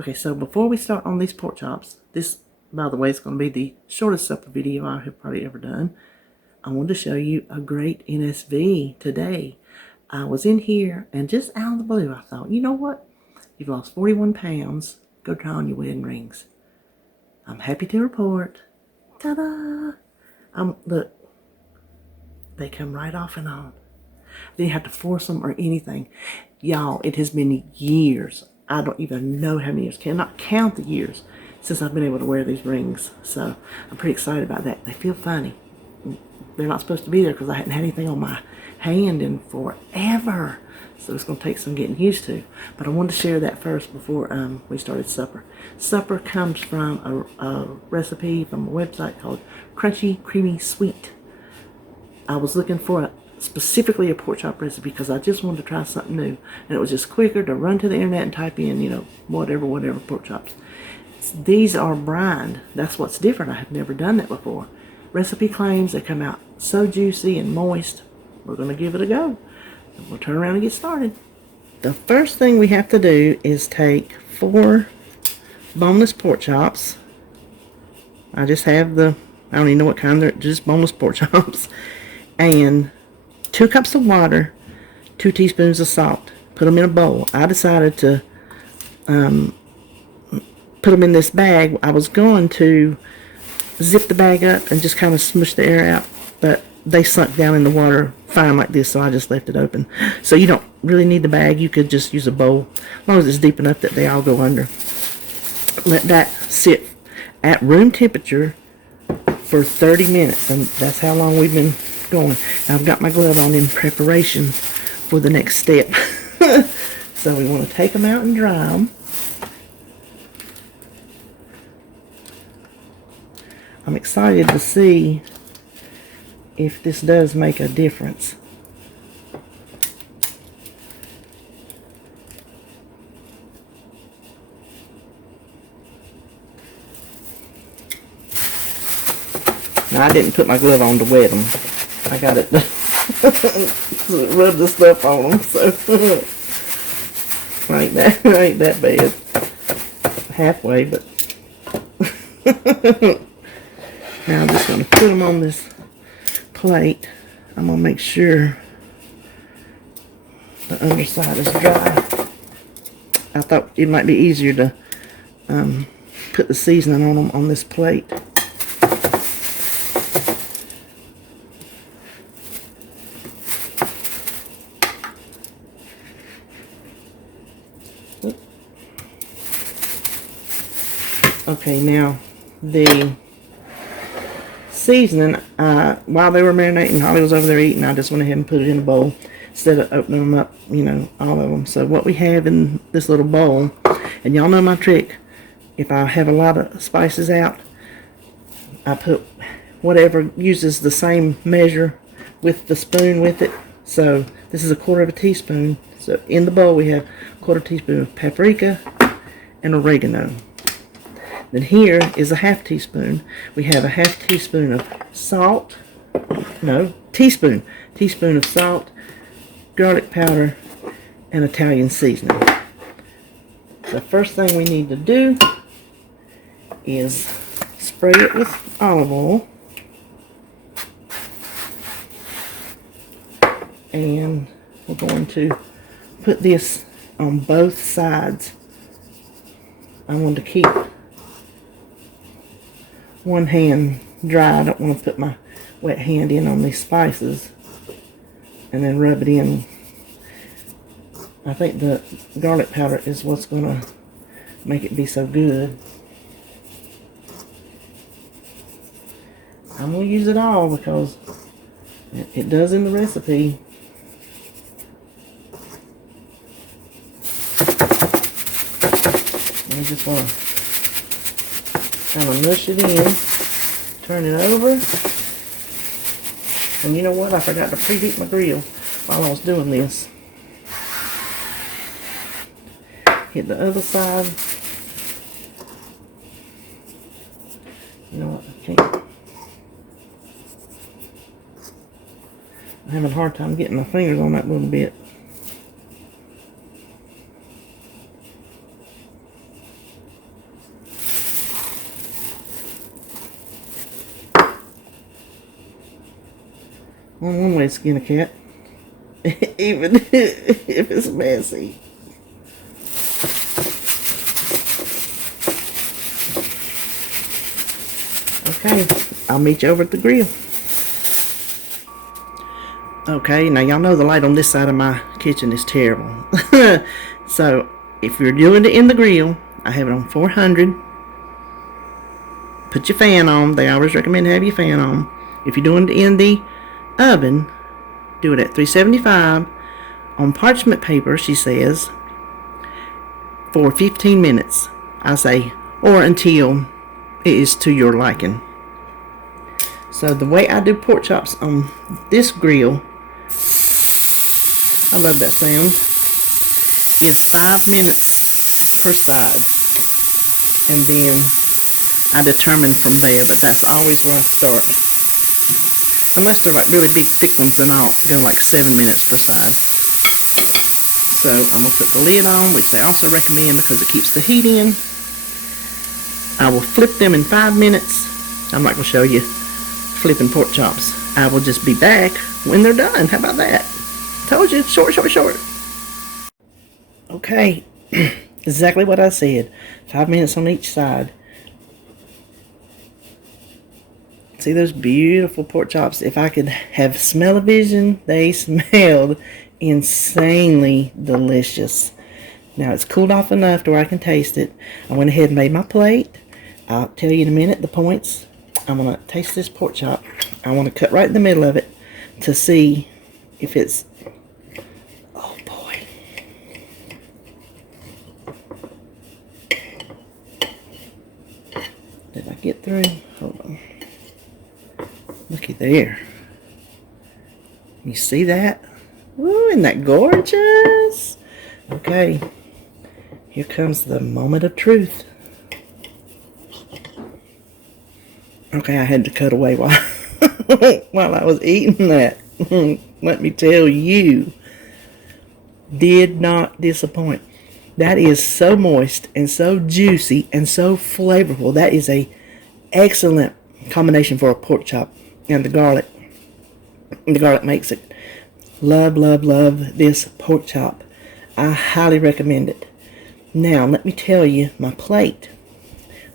Okay, so before we start on these pork chops, this, by the way, is going to be the shortest supper video I have probably ever done. I wanted to show you a great NSV today. I was in here, and just out of the blue, I thought, you know what? You've lost 41 pounds. Go try on your wedding rings. I'm happy to report. Ta-da! Look, they come right off and on. I didn't have to force them or anything. Y'all, it has been years. I don't even know how many years. Cannot count the years since I've been able to wear these rings. So I'm pretty excited about that. They feel funny. They're not supposed to be there because I hadn't had anything on my hand in forever. So it's going to take some getting used to. But I wanted to share that first before we started supper. Supper comes from a recipe from a website called Crunchy Creamy Sweet. I was looking for specifically a pork chop recipe because I just wanted to try something new. And it was just quicker to run to the internet and type in, you know, whatever pork chops. These are brined. That's what's different. I have never done that before. Recipe claims they come out so juicy and moist. We're going to give it a go. And we'll turn around and get started. The first thing we have to do is take 4 boneless pork chops. I just have I don't even know what kind, they're just boneless pork chops. And 2 cups of water, 2 teaspoons of salt. Put them in a bowl. I decided to put them in this bag. I was going to zip the bag up and just kind of smush the air out, but they sunk down in the water fine like this, so I just left it open. So you don't really need the bag. You could just use a bowl, as long as it's deep enough that they all go under. Let that sit at room temperature for 30 minutes, and that's how long we've been going. I've got my glove on in preparation for the next step. So we want to take them out and dry them. I'm excited to see if this does make a difference. Now, I didn't put my glove on to wet them. I got it to rub the stuff on them, so ain't that bad. Halfway, but now I'm just going to put them on this plate. I'm going to make sure the underside is dry. I thought it might be easier to put the seasoning on them on this plate. Okay, now the seasoning, while they were marinating, Holly was over there eating, I just went ahead and put it in a bowl instead of opening them up, you know, all of them. So what we have in this little bowl, and y'all know my trick, if I have a lot of spices out, I put whatever uses the same measure with the spoon with it. So this is 1/4 teaspoon. So in the bowl we have 1/4 teaspoon of paprika and oregano. Then here is a 1/2 teaspoon. We have a 1/2 teaspoon of salt. No, teaspoon of salt, garlic powder, and Italian seasoning. The first thing we need to do is spray it with olive oil. And we're going to put this on both sides. I want to keep one hand dry. I don't want to put my wet hand in on these spices and then rub it in. I think the garlic powder is what's going to make it be so good. I'm going to use it all because it does in the recipe. I just want to kind of mush it in, turn it over, and you know what? I forgot to preheat my grill while I was doing this. Hit the other side. You know what? I can't. I'm having a hard time getting my fingers on that little bit. only one way to skin a cat. Even if it's messy. Okay, I'll meet you over at the grill. Okay, now y'all know the light on this side of my kitchen is terrible. So, if you're doing it in the grill, I have it on 400. Put your fan on. They always recommend to have your fan on. If you're doing it in the oven, do it at 375 on parchment paper, she says, for 15 minutes. I say, or until it is to your liking. So the way I do pork chops on this grill, I love that sound, is 5 minutes per side. And then I determine from there, but that's always where I start. Unless they're like really big thick ones, then I'll go like 7 minutes per side. So I'm going to put the lid on, which they also recommend because it keeps the heat in. I will flip them in 5 minutes. I'm not going to show you flipping pork chops. I will just be back when they're done. How about that? Told you, short. Okay, exactly what I said. 5 minutes on each side. See those beautiful pork chops? If I could have smell-o-vision, they smelled insanely delicious. Now it's cooled off enough to where I can taste it. I went ahead and made my plate. I'll tell you in a minute the points. I'm going to taste this pork chop. I want to cut right in the middle of it to see if it's... Oh boy. Did I get through? Hold on. Looky there. You see that? Ooh, isn't that gorgeous? Okay. Here comes the moment of truth. Okay, I had to cut away while while I was eating that. Let me tell you. Did not disappoint. That is so moist and so juicy and so flavorful. That is a excellent combination for a pork chop. And the garlic makes it. Love this pork chop. I highly recommend it. Now let me tell you my plate.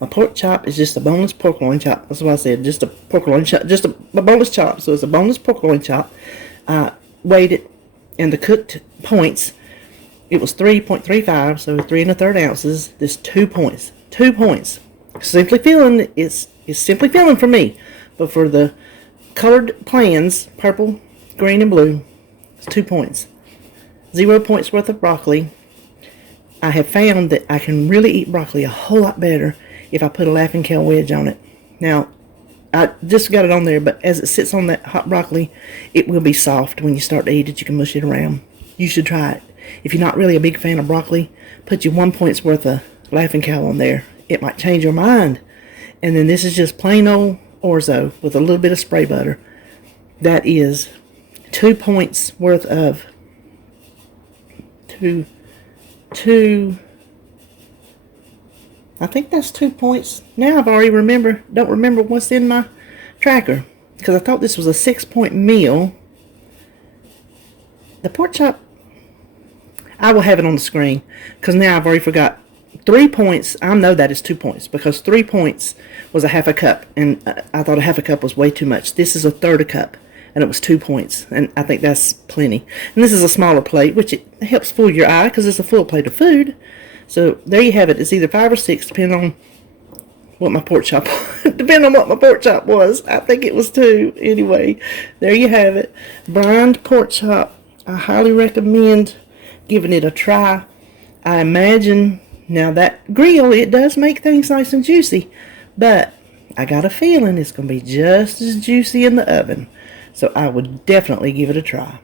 My pork chop is just a boneless pork loin chop. That's what I said. Just a pork loin chop. Just a boneless chop. So it's a boneless pork loin chop. I weighed it, and the cooked points, it was 3.35, so 3 1/3 ounces. There's 2 points. 2 points. Simply filling, it's simply filling for me. But for the colored plans, purple, green, and blue, it's 2 points. 0 points worth of broccoli. I have found that I can really eat broccoli a whole lot better if I put a laughing kale wedge on it. Now, I just got it on there, but as it sits on that hot broccoli, it will be soft. When you start to eat it, you can mush it around. You should try it. If you're not really a big fan of broccoli, put your 1 point's worth of laughing kale on there. It might change your mind. And then this is just plain old orzo with a little bit of spray butter. That is 2 points worth of two. I think that's 2 points. Now I've already don't remember what's in my tracker, because I thought this was a 6-point meal. The pork chop, I will have it on the screen, because now I've already forgot. 3 points, I know that is 2 points, because 3 points was a half a cup, and I thought a half a cup was way too much. This is a third a cup, and it was 2 points, and I think that's plenty. And this is a smaller plate, which it helps fool your eye, because it's a full plate of food. So there you have it. It's either 5 or 6, depending on what my pork chop was. I think it was 2. Anyway, there you have it. Brined pork chop. I highly recommend giving it a try. I imagine, now that grill, it does make things nice and juicy, but I got a feeling it's going to be just as juicy in the oven. So I would definitely give it a try.